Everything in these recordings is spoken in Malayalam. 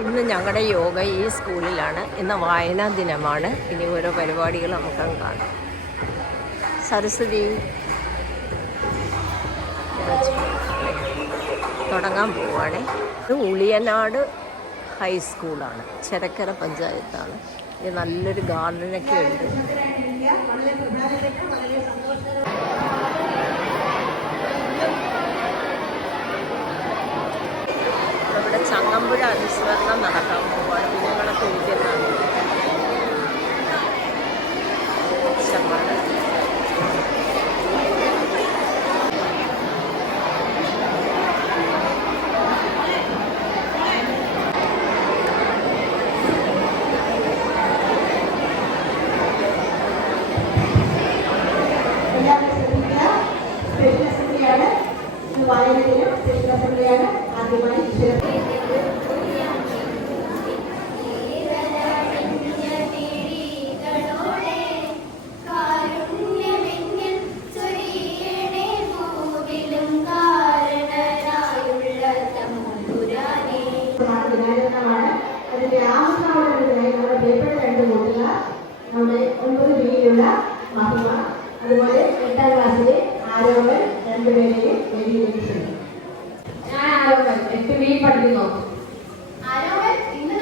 ഇന്ന് ഞങ്ങളുടെ യോഗ ഈ സ്കൂളിലാണ്. ഇന്ന് വായനാ ദിനമാണ്. ഇനി ഓരോ പരിപാടികൾ നമുക്ക് കാണാം. സരസ്വതി തുടങ്ങാൻ പോവുകയാണേ. ഇത് ഉളിയനാട് ഹൈസ്കൂളാണ്, ചെരക്കര പഞ്ചായത്താണ്. ഇത് നല്ലൊരു ഗാർഡനൊക്കെ ഉണ്ട്. ഇവിടെ ചങ്ങമ്പുഴ അനുസ്മരണം നടക്കാൻ പോവുകയാണ്. കുഞ്ഞുങ്ങളൊക്കെ ഇരിക്കുന്നതാണ്. അതിന്റെ ആവശ്യമുള്ള പേപ്പർ രണ്ട് കൂട്ടുകാർ നമ്മുടെ 9 ബിയിലുള്ള മഹിമ, അതുപോലെ 8ാം ക്ലാസ്സിലെ ആരോപൻ രണ്ടുപേരെയും എഴുതിയിരിക്കുന്നു. ഞാൻ ആരോപൻ 8 ബി പഠിക്കുന്നു. അതേമാതിരി ഇന്ന്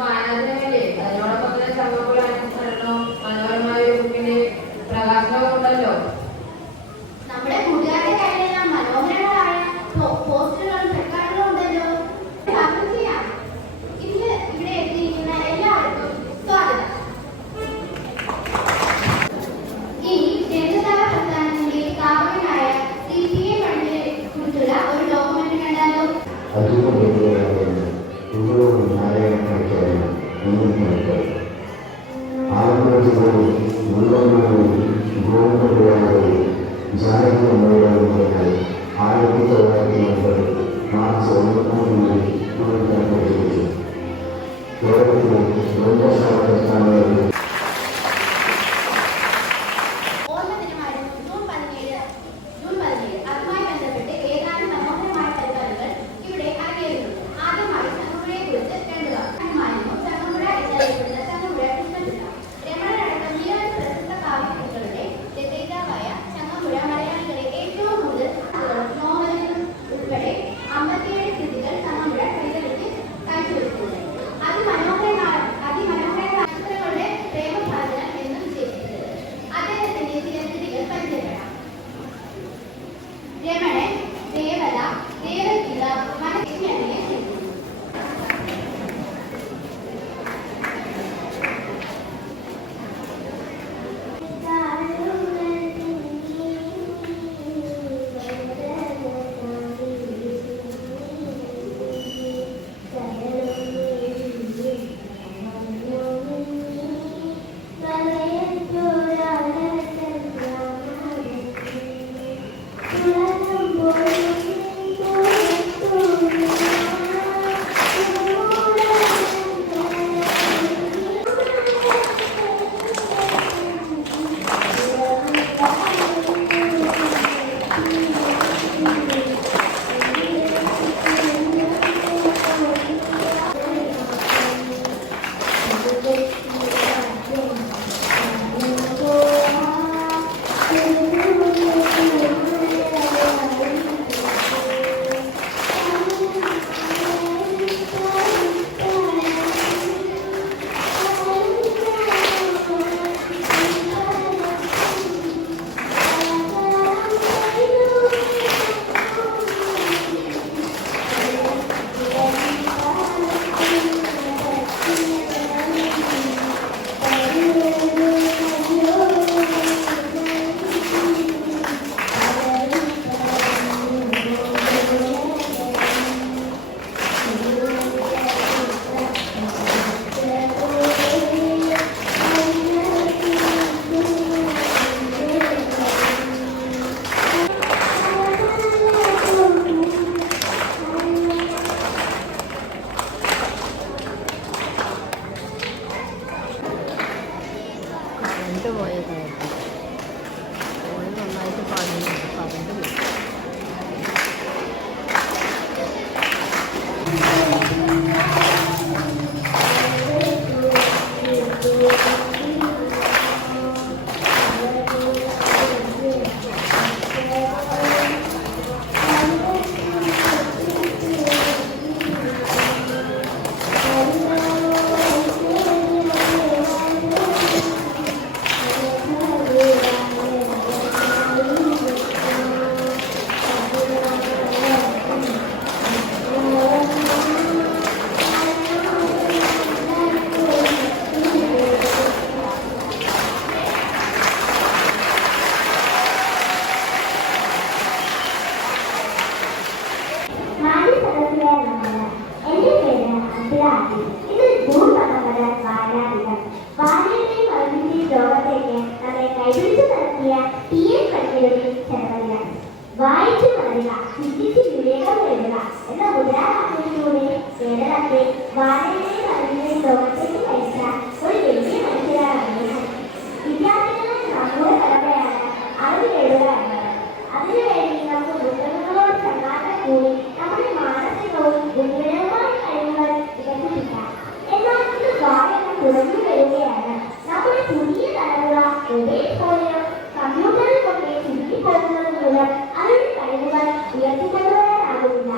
വായനാദിനമല്ലേ, അതിനോടൊപ്പം തന്നെ ചങ്ങമ്പുഴ അനുസ്മരണവും മനോഹരമായ ബുക്കിന്റെ പ്രകാശനവും ഉണ്ടല്ലോ. നമ്മുടെ കൂട്ടുകാരുടെ കയ്യിലെല്ലാം മനോഹരങ്ങളായ പോസ്റ്ററുകളും പ്ലക്കാർഡുകളും ഉണ്ടല്ലോ. ഇന്ന് ഇവിടെ എത്തിയിരിക്കുന്ന എല്ലാവർക്കും സ്വാഗതം. ഈ ജനതാ പ്രസ്ഥാനത്തിന്റെ സ്ഥാപകനായ CPA പണ്ഡിതനെ കുറിച്ചുള്ള ഒരു ഡോക്യുമെന്ററി കണ്ടാലോ. വായിച്ചു വളരുക, ചിന്തിച്ച് വിവേകം നേടുക എന്ന മുദ്രാവാക്യത്തിലൂടെ കേരളത്തെ വായനയുടെ അറിവിന്റെ ലോകത്തേക്ക് നയിച്ച ഒരു വലിയ മനുഷ്യരാണ് അദ്ദേഹം. വിദ്യാർത്ഥികളുടെ നമ്മുടെ കടമയാണ് അറിവ് നേടുക എന്നത്. അതിനുവേണ്ടി നമുക്ക് പുസ്തകങ്ങളോട് ചങ്ങാത്തം കൂടി നമ്മുടെ മാനസികവും ബുദ്ധിപരവുമായ കഴിവുകൾ വികസിപ്പിക്കാം. എന്നാൽ ഇത് വായന കുറഞ്ഞു വരികയാണ്. നമ്മുടെ പുതിയ തലമുറ മൊബൈൽ ഫോണിലും കമ്പ്യൂട്ടറിൽ കൊണ്ട് ചുരുക്കിപ്പോകുന്നത് മൂലം അവരുടെ കഴിവുകൾ ഉയർത്തിക്കൊണ്ടുവരാനാകുന്നില്ല.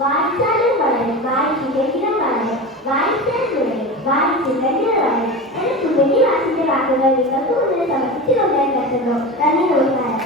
വായിച്ചാലും വളരും, വായിച്ചില്ലെങ്കിലും വളരും, വായിച്ചാൽ തുടരും, വായിച്ചില്ലെങ്കിൽ വളരും എന്ന സുഗന്ധി വാസിന്റെ വാക്കുകൾ നിങ്ങൾക്ക് മുന്നിൽ സമർപ്പിച്ചുകൊണ്ട് നിർത്തുന്നു. നന്ദി, നമസ്കാരം.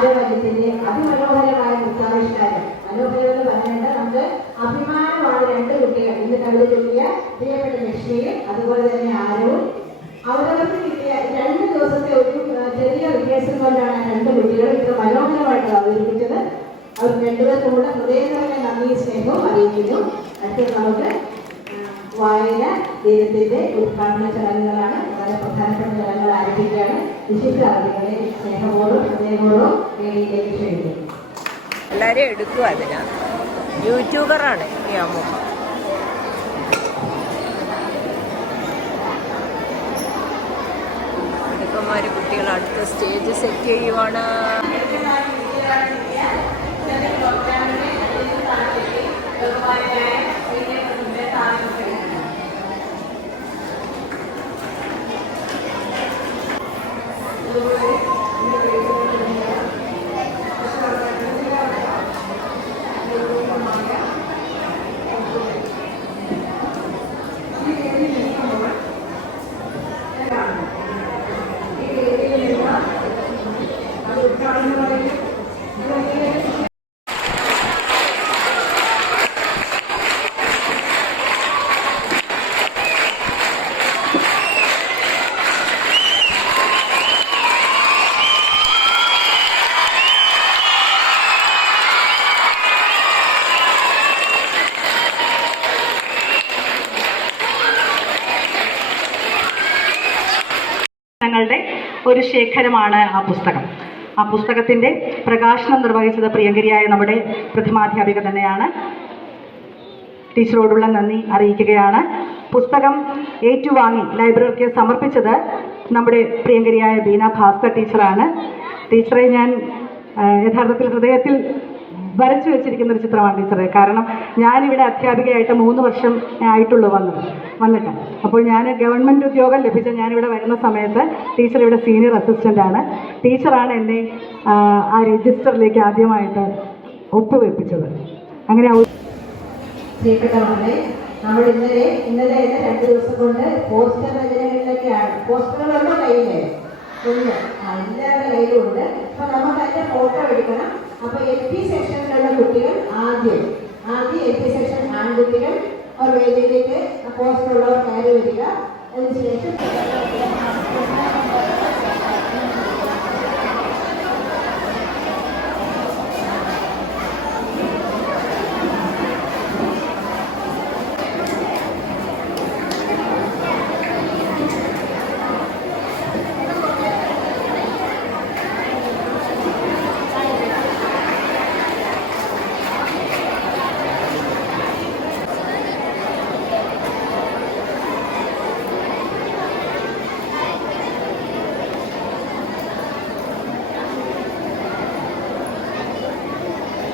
ആരോഗ്യത്തിന്റെ അതിമനോഹരമായ മുത്താവിഷ്കാരം. മനോഹരം എന്ന് പറയേണ്ട നമുക്ക് അഭിമാനമാണ് രണ്ട് കുട്ടികൾ ഇന്ന് കവിത ചൊല്ലിയ പ്രിയപ്പെട്ട ലക്ഷ്മിയും അതുപോലെ തന്നെ ആരവും. അവരവർക്ക് കിട്ടിയ 2 ദിവസത്തെ ഒരു ചെറിയ റിഹേഴ്സൽ കൊണ്ടാണ് രണ്ട് കുട്ടികൾ ഇത്ര മനോഹരമായിട്ട് അവതരിപ്പിച്ചത്. അവർ രണ്ടുപേർക്കും കൂടെ ഹൃദയം നിറഞ്ഞ നന്ദി സ്നേഹവും അറിയിക്കുന്നു. അടുത്ത നമുക്ക് വായന ദിനത്തിന്റെ ഉദ്ഘാടന ചടങ്ങുകളാണ്. വളരെ പ്രധാനപ്പെട്ട ചടങ്ങുകൾ ആരംഭിക്കുകയാണ്. വിശിഷ്ട അതിഥികളെ സ്നേഹപൂർവ്വം ഹൃദയപൂർവ്വം വേദിയിലേക്ക് ക്ഷണിക്കുന്നു. എല്ലാവരും എടുക്കുക. അതിനാണ് യൂട്യൂബറാണ് ഈ അമ്മൂമ്മ. മിടുക്കന്മാർ കുട്ടികൾ അടുത്ത സ്റ്റേജ് സെറ്റ് ചെയ്യുവാണ്. ങ്ങളുടെ ഒരു ശേഖരമാണ് ആ പുസ്തകം. ആ പുസ്തകത്തിൻ്റെ പ്രകാശനം നിർവഹിച്ചത് പ്രിയങ്കരിയായ നമ്മുടെ പ്രഥമാധ്യാപിക തന്നെയാണ്. ടീച്ചറോടുള്ള നന്ദി അറിയിക്കുകയാണ്. പുസ്തകം ഏറ്റുവാങ്ങി ലൈബ്രറിക്ക് സമർപ്പിച്ചത് നമ്മുടെ പ്രിയങ്കരിയായ ബീന ഭാസ്കർ ടീച്ചറാണ്. ടീച്ചറെ ഞാൻ യഥാർത്ഥത്തിൽ ഹൃദയത്തിൽ വരച്ചു വെച്ചിരിക്കുന്ന ഒരു ചിത്രമാണ് ടീച്ചറെ. കാരണം ഞാനിവിടെ അധ്യാപികയായിട്ട് 3 വർഷം ആയിട്ടുള്ളൂ വന്നിട്ട്. അപ്പോൾ ഞാൻ ഗവൺമെൻറ് ഉദ്യോഗം ലഭിച്ച ഞാനിവിടെ വരുന്ന സമയത്ത് ടീച്ചർ ഇവിടെ സീനിയർ അസിസ്റ്റൻ്റാണ്. ടീച്ചറാണ് എന്നെ ആ രജിസ്റ്ററിലേക്ക് ആദ്യമായിട്ട് ഒപ്പുവെപ്പിച്ചത്. അങ്ങനെ പ്രിയപ്പെട്ടവരെ, നമ്മൾ ഇന്നലെ 2 ദിവസം കൊണ്ട് പോസ്റ്റർ രചനകളിലൊക്കെയാണ്. പോസ്റ്ററുകളുടെ കയ്യിലേ ഉണ്ട്, എല്ലാവരുടെ കയ്യിലും ഉണ്ട്. അപ്പൊ നമുക്ക് അതിന്റെ ഫോട്ടോ എടുക്കണം. അപ്പൊ LP സെക്ഷനിലുള്ള കുട്ടികൾ ആദ്യം LP സെക്ഷൻ ആൺകുട്ടികൾ അവർ വേദിയിലേക്ക് പോസ്റ്റർ ഉള്ളവർ കയറി വരിക. അതിനുശേഷം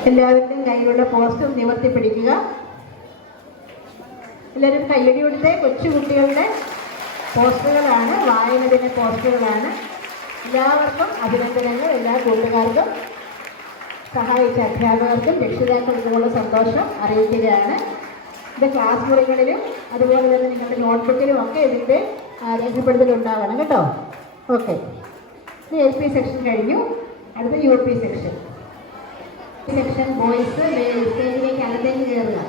എല്ലാവരുടെയും കയ്യിലുള്ള പോസ്റ്റർ നിവർത്തി പിടിക്കുക. എല്ലാവരും കയ്യടി കൊടുത്ത കൊച്ചുകുട്ടികളുടെ പോസ്റ്ററുകളാണ്, വായന ദിന പോസ്റ്ററുകളാണ്. എല്ലാവർക്കും അഭിനന്ദനങ്ങൾ. എല്ലാ കൂട്ടുകാർക്കും സഹായിച്ച അധ്യാപകർക്കും രക്ഷിതാക്കൾക്കുമുള്ള സന്തോഷം അറിയിക്കുകയാണ്. ഇത് ക്ലാസ് മുറികളിലും അതുപോലെ തന്നെ നിങ്ങളുടെ നോട്ട്ബുക്കിലും ഒക്കെ ഇതിൻ്റെ രേഖപ്പെടുത്തലുണ്ടാവണം കേട്ടോ. ഓക്കെ, ഇത് LP സെക്ഷൻ കഴിഞ്ഞു. അടുത്ത UP സെക്ഷൻ. സെക്ഷൻ ബോയ്സ് സ്റ്റേജിലേക്ക് അകത്തേക്ക് കയറുക.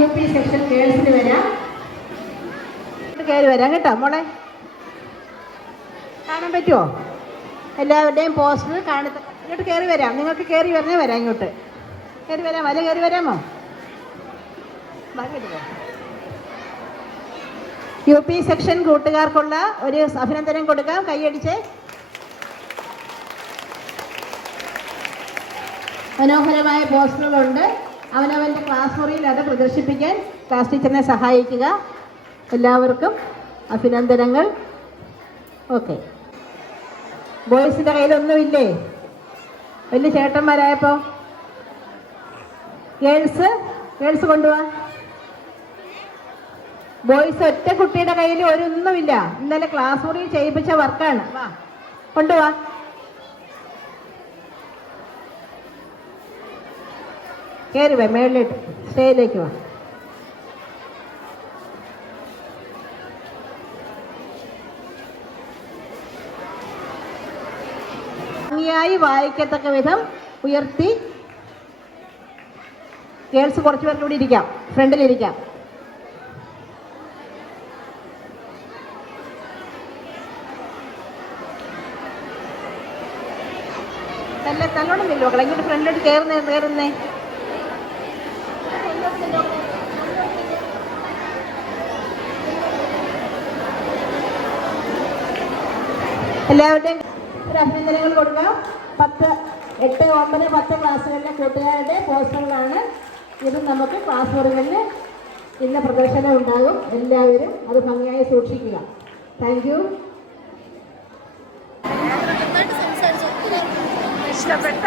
UP സെക്ഷൻ ഗേൾസിന് വരാം. കയറി വരാം കേട്ടോ മോളെ. കാണാൻ പറ്റുമോ? എല്ലാവരുടെയും പോസ്റ്റർ ഇങ്ങോട്ട് കയറി വരാം. നിങ്ങൾക്ക് കയറി വരണേ വരാം. ഇങ്ങോട്ട് കയറി വരാം. വല കയറി വരാമോ? UP സെക്ഷൻ കൂട്ടുകാർക്കുള്ള ഒരു അഭിനന്ദനം കൊടുക്കാം. കൈയടിച്ച്. മനോഹരമായ പോസ്റ്ററുകളുണ്ട്. അവനവൻ്റെ ക്ലാസ് മുറിയിൽ അത് പ്രദർശിപ്പിക്കാൻ ക്ലാസ് ടീച്ചറിനെ സഹായിക്കുക. എല്ലാവർക്കും അഭിനന്ദനങ്ങൾ. ഓക്കെ, ബോയ്സിൻ്റെ കയ്യിലൊന്നുമില്ലേ? വലിയ ചേട്ടന്മാരായപ്പോൾ ഗേൾസ് കൊണ്ടുപോവാ. ബോയ്സ് ഒറ്റ കുട്ടിയുടെ കയ്യിൽ ഒരൊന്നുമില്ല. ഇന്നലെ ക്ലാസ് മുറിയിൽ ചെയ്യിപ്പിച്ച വർക്കാണ്. വാ, കൊണ്ടുപോവാ. കയറി വാ, മേളിലോട്ട് സ്റ്റേജിലേക്ക് വാ. ഭംഗിയായി വായിക്കത്തക്ക വിധം ഉയർത്തി. ഗേൾസ് കുറച്ച് പേർക്ക് ഇവിടെ ഇരിക്കാം, ഫ്രണ്ടിലിരിക്കാം. തന്നോടൊന്നില്ല മക്കളെ, ഇങ്ങോട്ട് ഫ്രണ്ടിലോട്ട് കയറുന്നേ. എല്ലാവരുടെയും ഒരു അഭിനന്ദനങ്ങൾ കൊടുക്കാം. 10, 8, 9, 10 ക്ലാസ്സുകളിലെ കൂട്ടുകാരുടെ പോസ്റ്ററുകളാണ് ഇത്. നമുക്ക് ക്ലാസ് മുറികളിൽ ഇന്ന പ്രദർശനം ഉണ്ടാകും. എല്ലാവരും അത് ഭംഗിയായി സൂക്ഷിക്കുക. Thank you. ഇഷ്ടപ്പെട്ട